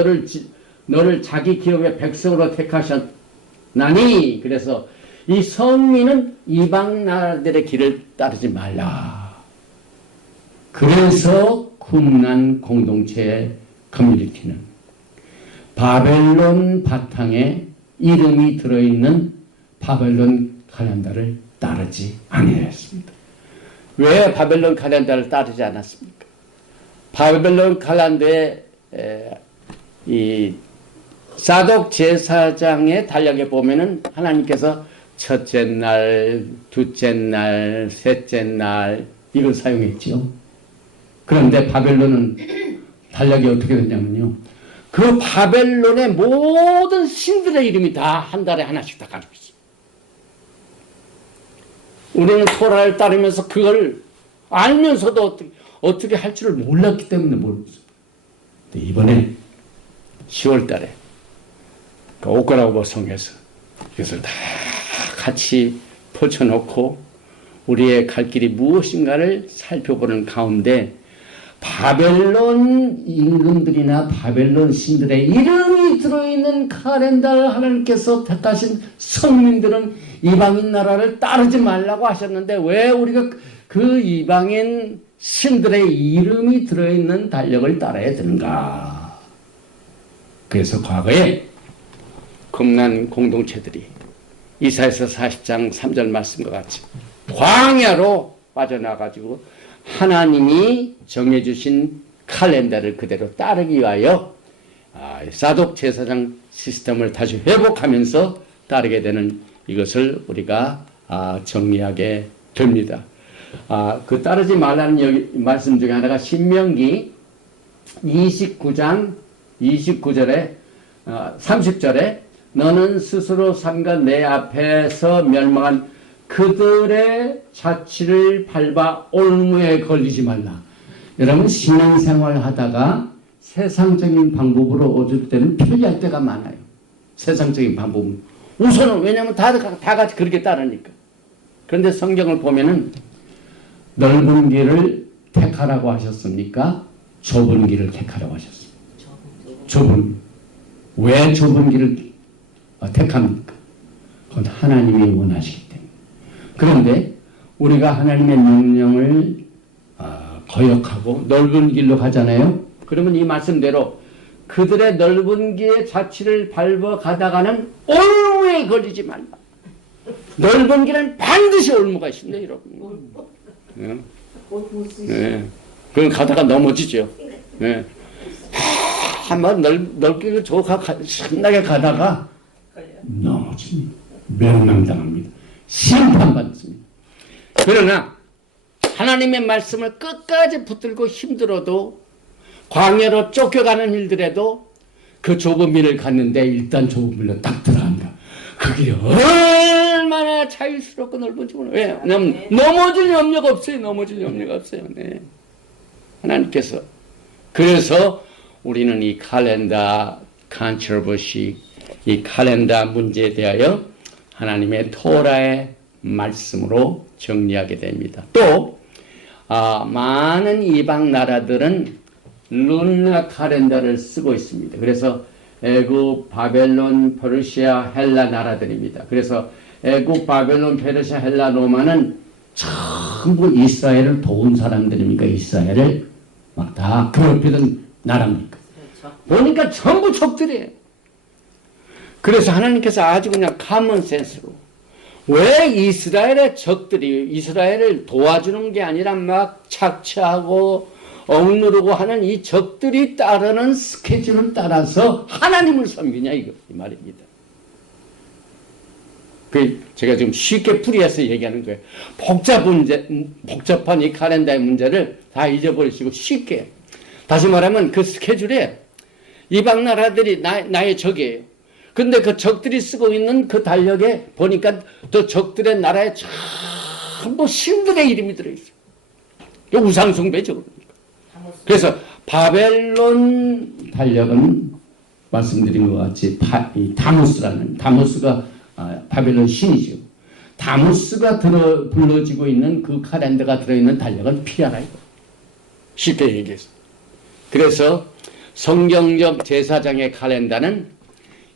너를 자기 기업의 백성으로 택하셨나니 그래서 이 성민은 이방 나라들의 길을 따르지 말라. 그래서 쿰난 공동체의 커뮤니티는 바벨론 바탕에 이름이 들어있는 바벨론 칼렌더를 따르지 아니했습니다. 왜 바벨론 칼렌더를 따르지 않았습니까? 바벨론 칼렌더의 이 사독 제사장의 달력에 보면은 하나님께서 첫째 날, 둘째 날, 셋째 날 이걸 사용했죠. 그런데 바벨론은 달력이 어떻게 됐냐면요. 그 바벨론의 모든 신들의 이름이 다 한 달에 하나씩 다 가지고 있어요. 우리는 토라를 따르면서 그걸 알면서도 어떻게 할 줄을 몰랐기 때문에 모르겠어요. 근데 이번에 10월 달에 그 오카라오버 성에서 이것을 다 같이 펼쳐놓고 우리의 갈 길이 무엇인가를 살펴보는 가운데 바벨론 임금들이나 바벨론 신들의 이름이 들어있는 카렌다를 하나님께서 택하신 성민들은 이방인 나라를 따르지 말라고 하셨는데 왜 우리가 그 이방인 신들의 이름이 들어있는 달력을 따라야 되는가? 그래서 과거에 겁난 공동체들이 이사야서 40장 3절 말씀과 같이 광야로 빠져나가지고 하나님이 정해주신 칼렌더를 그대로 따르기 위하여 사독 제사장 시스템을 다시 회복하면서 따르게 되는 이것을 우리가 정리하게 됩니다. 그 따르지 말라는 여기 말씀 중에 하나가 신명기 29장 29절에 30절에 너는 스스로 삼가 내 앞에서 멸망한 그들의 자취를 밟아 올무에 걸리지 말라. 여러분 신앙생활 하다가 세상적인 방법으로 얻을 때는 편리할 때가 많아요. 세상적인 방법은 우선은 왜냐하면 다 같이 그렇게 따르니까. 그런데 성경을 보면은 넓은 길을 택하라고 하셨습니까? 좁은 길을 택하라고 하셨습니다. 좁은 왜 좁은 길을 택합니까? 그건 하나님이 원하시기 때문에. 그런데 우리가 하나님의 명령을 거역하고 넓은 길로 가잖아요. 그러면 이 말씀대로 그들의 넓은 길의 자취를 밟아 가다가는 올무에 걸리지 말라. 넓은 길은 반드시 올무가 있습니다, 여러분. 네. 그건 가다가 넘어지죠. 네. 한번 넓게 신나게 가다가 넘어집니다. 멸망당합니다. 심판받습니다. 그러나 하나님의 말씀을 끝까지 붙들고 힘들어도 광야로 쫓겨가는 일들에도 그 좁은 길을 갔는데 일단 좁은 길로 딱 들어간다. 그게 얼마나 자유스럽고 넓은지 몰라요. 왜? 왜냐면 넘어질 염려가 없어요. 넘어질 염려가 없어요. 네. 하나님께서. 그래서 우리는 이 칼렌더 컨트로버시, 이 칼렌더 문제에 대하여 하나님의 토라의 말씀으로 정리하게 됩니다. 또 많은 이방 나라들은 루나 칼렌더를 쓰고 있습니다. 그래서 애굽, 바벨론, 페르시아, 헬라 나라들입니다. 그래서 애굽, 바벨론, 페르시아, 헬라, 로마는 전부 이스라엘을 도운 사람들입니까? 이스라엘을 막 다 괴롭히던 나라입니까? 그렇죠. 보니까 전부 적들이에요. 그래서 하나님께서 아주 그냥 카먼 센스로 왜 이스라엘의 적들이 이스라엘을 도와주는 게 아니라 막 착취하고 억누르고 하는 이 적들이 따르는 스케줄을 따라서 하나님을 섬기냐 이 말입니다. 그 제가 좀 쉽게 풀이해서 얘기하는 거예요. 복잡한 이 칼렌더의 문제를 다 잊어버리시고 쉽게 다시 말하면 그 스케줄에 이방 나라들이 나의 적이에요. 근데 그 적들이 쓰고 있는 그 달력에 보니까 또 적들의 나라에 전부 신들의 이름이 들어있어요. 우상숭배죠. 그러니까. 그래서 바벨론 달력은 말씀드린 것 같이 이 다무스가 바벨론 신이죠. 다무스가 불러지고 있는 그 칼렌더가 들어있는 달력은 피하라 이거. 쉽게 얘기해서. 그래서 성경적 제사장의 칼렌더는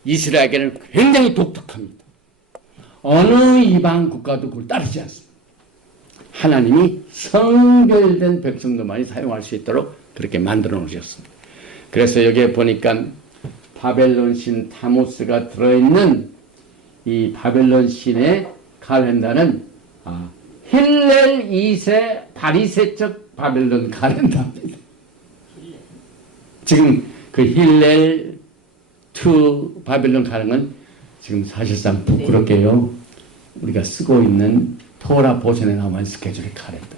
이스라엘에게는 굉장히 독특합니다. 어느 이방 국가도 그걸 따르지 않습니다. 하나님이 성별된 백성들만이 사용할 수 있도록 그렇게 만들어 놓으셨습니다. 그래서 여기에 보니까 바벨론 신 타무스가 들어있는 이 바벨론 신의 칼렌더는 힐렐 2세 바리새적 바벨론 칼렌더입니다. 지금 그 힐렐 2 바벨론 가는 건 지금 사실상 부끄럽게요. 우리가 쓰고 있는 토라 보존에 나온 스케줄 칼렌더.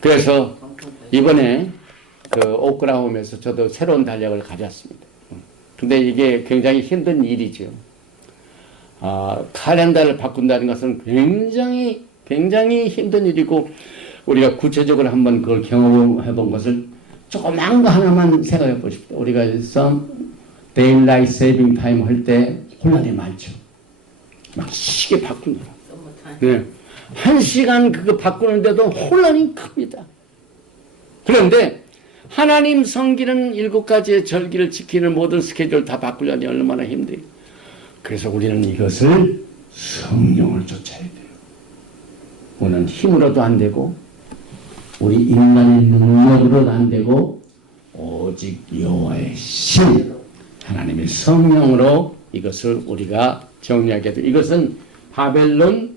그래서 이번에 그 오클라호마에서 저도 새로운 달력을 가져왔습니다. 근데 이게 굉장히 힘든 일이죠. 칼렌더를 바꾼다는 것은 굉장히 힘든 일이고, 우리가 구체적으로 한번 그걸 경험해 본 것을 조그만 거 하나만 생각해 보십시오. 우리가 데일라이트 세이빙 타임 할 때 혼란이 많죠. 막 시계 바꾼다. 네. 1시간 그거 바꾸는데도 혼란이 큽니다. 그런데 하나님 섬기는 7가지의 절기를 지키는 모든 스케줄 다 바꾸려니 얼마나 힘들어요. 그래서 우리는 이것을 성령을 쫓아야 돼요. 우리는 힘으로도 안 되고 우리 인간의 능력으로도 안 되고 오직 여호와의 신, 하나님의 성령으로 이것을 우리가 정리하게 돼요. 이것은 바벨론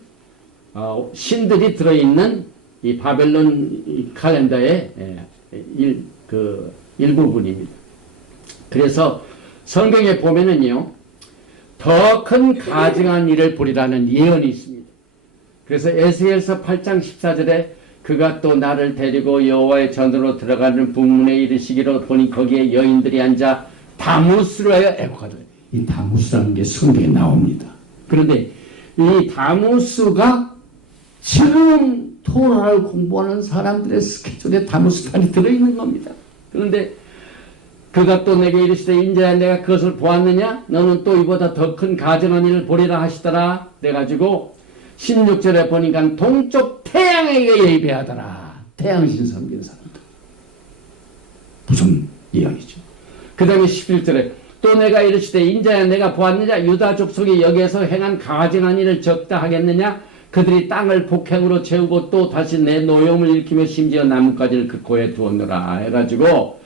신들이 들어있는 이 바벨론 칼렌더의 일부분입니다. 그래서 성경에 보면은요, 더 큰 가증한 일을 보리라는 예언이 있습니다. 그래서 에스겔서 8장 14절에 그가 또 나를 데리고 여호와의 전으로 들어가는 북문에 이르시기로 보니 거기에 여인들이 앉아 다무스로 하여 애곡하더라. 이 다무스라는 게 성경에 나옵니다. 그런데 이 다무스가 지금 토라를 공부하는 사람들의 스케줄에 다무스탄이 들어있는 겁니다. 그런데 그가 또 내게 이르시되 인자야 내가 그것을 보았느냐? 너는 또 이보다 더 큰 가증한 일을 보리라 하시더라. 그래가지고 16절에 보니까 동쪽 태양에게 예배하더라. 태양신 섬기는 사람들. 무슨 예언이죠. 그 다음에 11절에 또 내가 이르시되 인자야 내가 보았느냐? 유다 족속이 여기에서 행한 가증한 일을 적다 하겠느냐? 그들이 땅을 폭행으로 채우고 또 다시 내 노여움을 일으키며 심지어 나뭇가지를 그 코에 두었노라 해가지고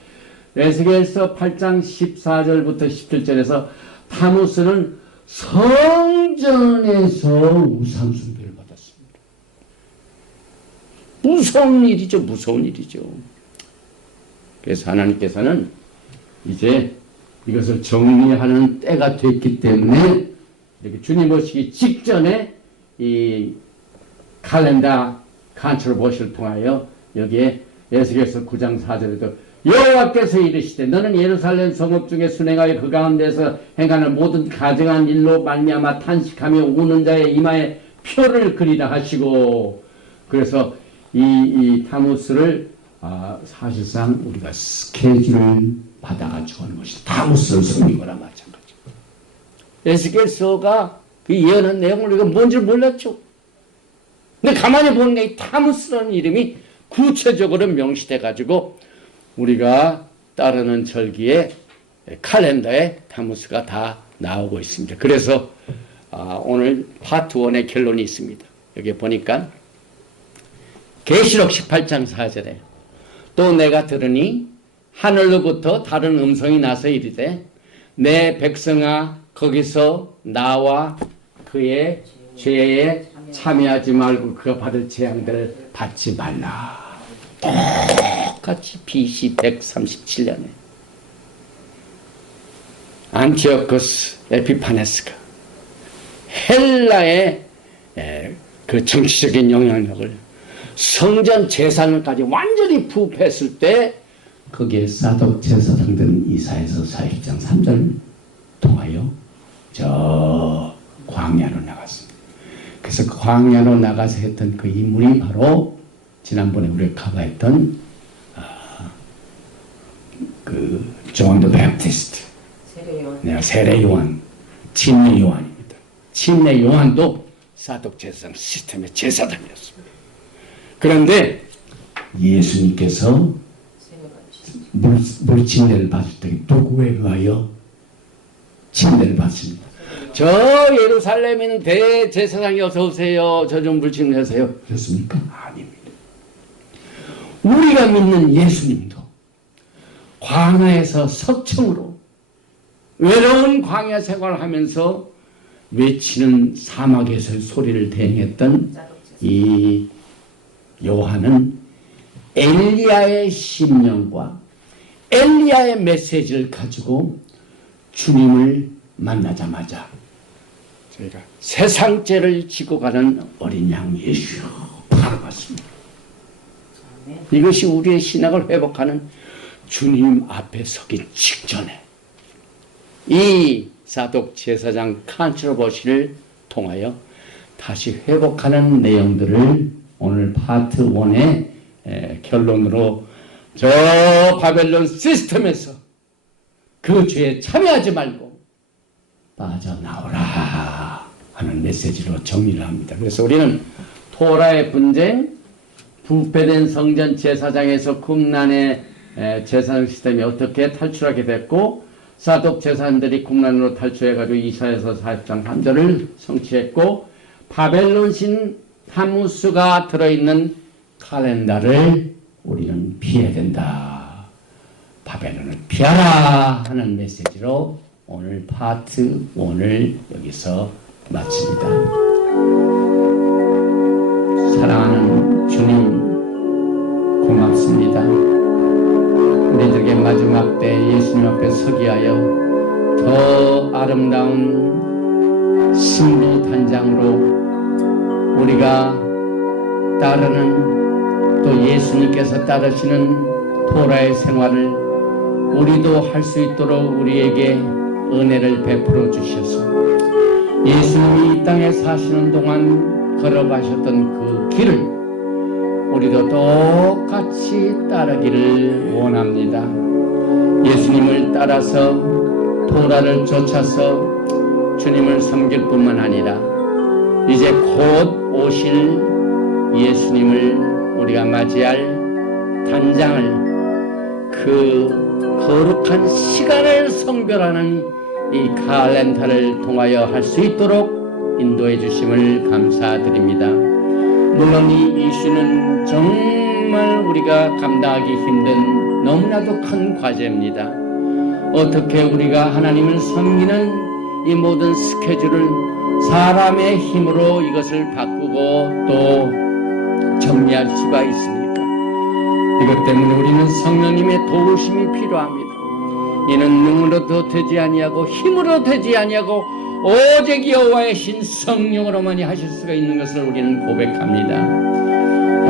에스겔서 8장 14절부터 17절에서 타무스는 성전에서 우상 숭배를 받았습니다. 무서운 일이죠. 무서운 일이죠. 그래서 하나님께서는 이제 이것을 정리하는 때가 됐기 때문에 이렇게 주님 오시기 직전에 이 칼렌더 컨트로버시를 통하여 여기에 에스겔서 9장 4절에도 여호와께서 이르시되 너는 예루살렘 성읍 중에 순행하여 그 가운데서 행하는 모든 가증한 일로 말미암아 탄식하며 우는 자의 이마에 표를 그리라 하시고, 그래서 이 타무스를 사실상 우리가 스케줄을 받아가지고 하는 것이 타무스를 섬기거나 마찬가지고, 에스겔서가 그 예언한 내용을 우리가 뭔지 몰랐죠. 근데 가만히 보니까 이 타무스라는 이름이 구체적으로 명시돼가지고 우리가 따르는 절기의 칼렌더에 타무스가 다 나오고 있습니다. 그래서 오늘 파트 1의 결론이 있습니다. 여기 보니까 계시록 18장 4절에 또 내가 들으니 하늘로부터 다른 음성이 나서 이르되 내 백성아 거기서 나와 그의 죄에 참여하지 말고 그가 받을 재앙들을 받지 말라. 똑같이 BC 137년에 안티오코스 에피파네스가 헬라의 그 정치적인 영향력을 성전 재산까지 완전히 부패했을 때 거기에 사독 제사장들은 이사야서 40장 3절 통하여 저 광야로 나갔습니다. 그래서 그 광야로 나가서 했던 그 인물이 바로 지난번에 우리가 커버했던 그 존 더 베프티스트, 세례 요한, 침례 요한입니다. 침례 요한도 사독 제사장 시스템의 제사장이었습니다. 그런데 예수님께서 물침례를 받을 때 누구에 의하여 침례를 받습니다. 저 예루살렘에 있는 대제사장이 어서 오세요. 저 좀 물침례 하세요. 그렇습니까? 아닙니다. 우리가 믿는 예수님도 광야에서 석청으로 외로운 광야 생활을 하면서 외치는 사막에서의 소리를 대행했던 이 요한은 엘리야의 심령과 엘리야의 메시지를 가지고 주님을 만나자마자 저희가 세상 죄를 지고 가는 어린 양 예수 바로 맞습니다. 이것이 우리의 신학을 회복하는 주님 앞에 서기 직전에 이 사독 제사장 컨트로버시를 통하여 다시 회복하는 내용들을 오늘 파트 1의 결론으로 저 바벨론 시스템에서 그 죄에 참여하지 말고 빠져나오라 하는 메시지로 정리를 합니다. 그래서 우리는 토라의 분쟁, 부패된 성전 제사장에서 kum난의 제사장 시스템이 어떻게 탈출하게 됐고 사독 제사장들이 kum난으로 탈출해가지고 이사야서 40장 3절을 성취했고 바벨론 신 타무스가 들어있는 칼렌다를 우리는 피해야 된다. 바벨론을 피하라 하는 메시지로 오늘 파트 1을 여기서 마칩니다. 사랑하는 주님 고맙습니다. 우리들에게 마지막 때 예수님 앞에 서기 하여 더 아름다운 신부 단장으로 우리가 따르는 또 예수님께서 따르시는 토라의 생활을 우리도 할 수 있도록 우리에게 은혜를 베풀어 주셔서 예수님이 이 땅에 사시는 동안 걸어가셨던 그 길을 우리도 똑같이 따르기를 원합니다. 예수님을 따라서 토라를 쫓아서 주님을 섬길 뿐만 아니라 이제 곧 오실 예수님을 우리가 맞이할 단장을 그 거룩한 시간을 성별하는 이 칼렌다를 통하여 할 수 있도록 인도해 주심을 감사드립니다. 물론 이 이슈는 정말 우리가 감당하기 힘든 너무나도 큰 과제입니다. 어떻게 우리가 하나님을 섬기는 이 모든 스케줄을 사람의 힘으로 이것을 바꾸고 또 정리할 수가 있습니까? 이것 때문에 우리는 성령님의 도우심이 필요합니다. 이는 능으로도 되지 아니하고 힘으로 되지 아니하고 오직 여호와의 신 성령으로만이 하실 수가 있는 것을 우리는 고백합니다.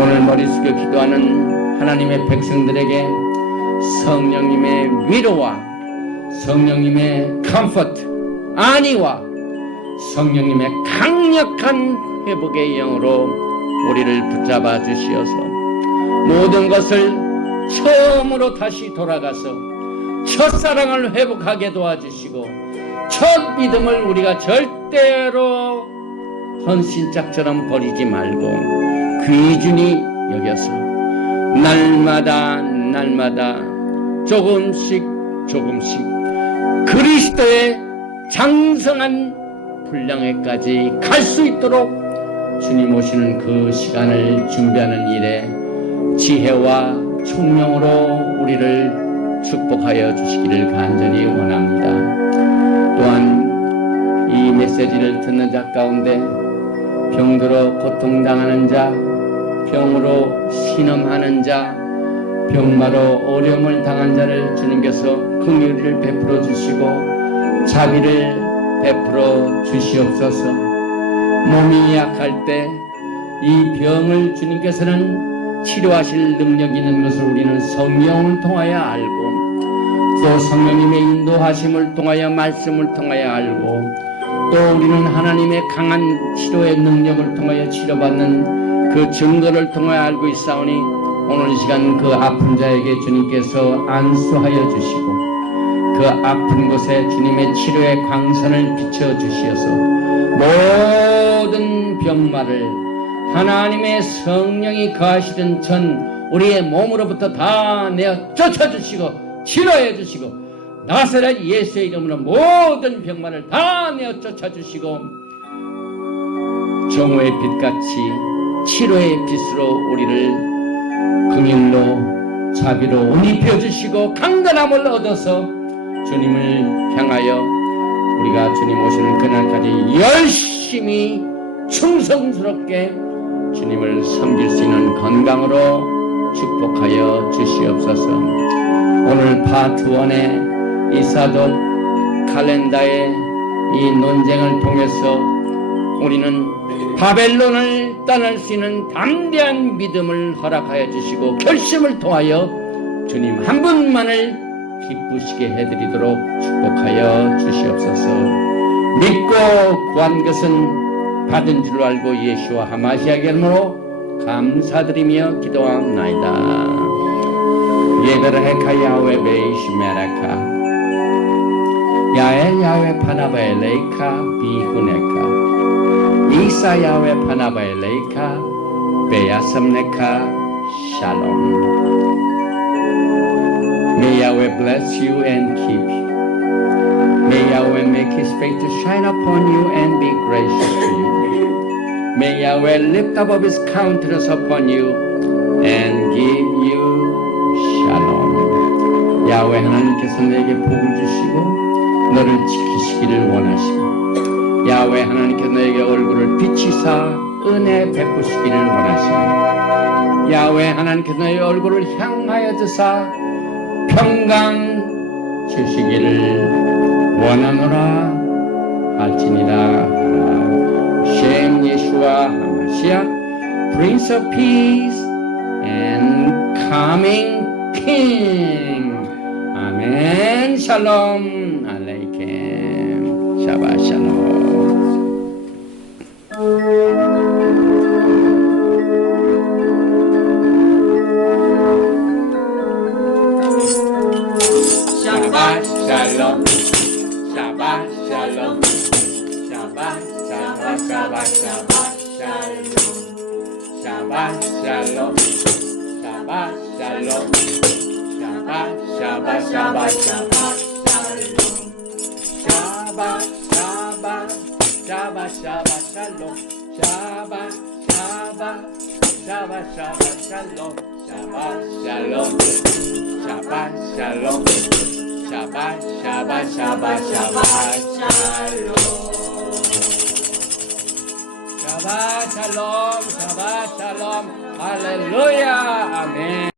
오늘 머리 숙여 기도하는 하나님의 백성들에게 성령님의 위로와 성령님의 컴포트, 안위와 성령님의 강력한 회복의 영으로 우리를 붙잡아 주시어서 모든 것을 처음으로 다시 돌아가서 첫사랑을 회복하게 도와주시고 첫 믿음을 우리가 절대로 헌신짝처럼 버리지 말고 귀중히 여겨서 날마다 조금씩 그리스도의 장성한 분량에까지 갈 수 있도록 주님 오시는 그 시간을 준비하는 일에 지혜와 총명으로 우리를 축복하여 주시기를 간절히 원합니다. 또한 이 메시지를 듣는 자 가운데 병들어 고통당하는 자, 병으로 신음하는 자, 병마로 어려움을 당한 자를 주님께서 긍휼을 베풀어 주시고 자비를 베풀어 주시옵소서. 몸이 약할 때 이 병을 주님께서는 치료하실 능력이 있는 것을 우리는 성령을 통하여 알고 또 성령님의 인도하심을 통하여 말씀을 통하여 알고 또 우리는 하나님의 강한 치료의 능력을 통하여 치료받는 그 증거를 통하여 알고 있사오니 오늘 이 시간 그 아픈 자에게 주님께서 안수하여 주시고 그 아픈 곳에 주님의 치료의 광선을 비춰주시어서 모든 병마를 하나님의 성령이 거하시던 전 우리의 몸으로부터 다 내어 쫓아주시고 치료해 주시고 나사렛 예수의 이름으로 모든 병마를 다 내어 쫓아주시고 정오의 빛같이 치료의 빛으로 우리를 긍휼로 자비로 옷 입혀주시고 강건함을 얻어서 주님을 향하여 우리가 주님 오시는 그날까지 열심히 충성스럽게 주님을 섬길 수 있는 건강으로 축복하여 주시옵소서. 오늘 파트 1의 이 사독 칼렌다의 이 논쟁을 통해서 우리는 바벨론을 떠날 수 있는 담대한 믿음을 허락하여 주시고 결심을 통하여 주님 한 분만을 기쁘시게 해드리도록 축복하여 주시옵소서. 믿고 구한 것은 받은 줄로 알고 예수와 하마시아의 이름으로 감사드리며 기도하옵나이다. 예베르헤카 야훼 베이시메라카 야엘 야훼 파나바엘레이카 비후네카 이사 야훼 파나바엘레이카 베야섬네카 샬롬. May Yahweh bless you and keep you. May Yahweh make his face to shine upon you and be gracious to you. May Yahweh lift up of his countenance upon you and give you shalom. 야훼 하나님께서 내게 복을 주시고 너를 지키시기를 원하시고 야훼 하나님께서 너에게 얼굴을 비치사 은혜 베푸시기를 원하시고 야훼 하나님께서 너의 얼굴을 향하여 드사 평강 주시기를 원하노라 할지니라. 셴 예수와 하마시아 Prince of Peace and Coming King. 아멘. 샬롬 알레이켐. 샤바 샬롬. Shabbat shalom, Shabbat shalom, Shabbat Shabbat Shabbat Shabbat shalom, Shabbat shalom, Shabbat Shabbat Shabbat Shabbat Shabbat Shabbat Shabbat shalom, Shabbat Shabbat Shabbat Shabbat shalom, Shabbat shalom, Shabbat shalom. Shabbat, Shabbat, Shabbat, Shabbat, Shalom. Shabbat, Shalom, Shabbat, Shalom. Hallelujah. Amen.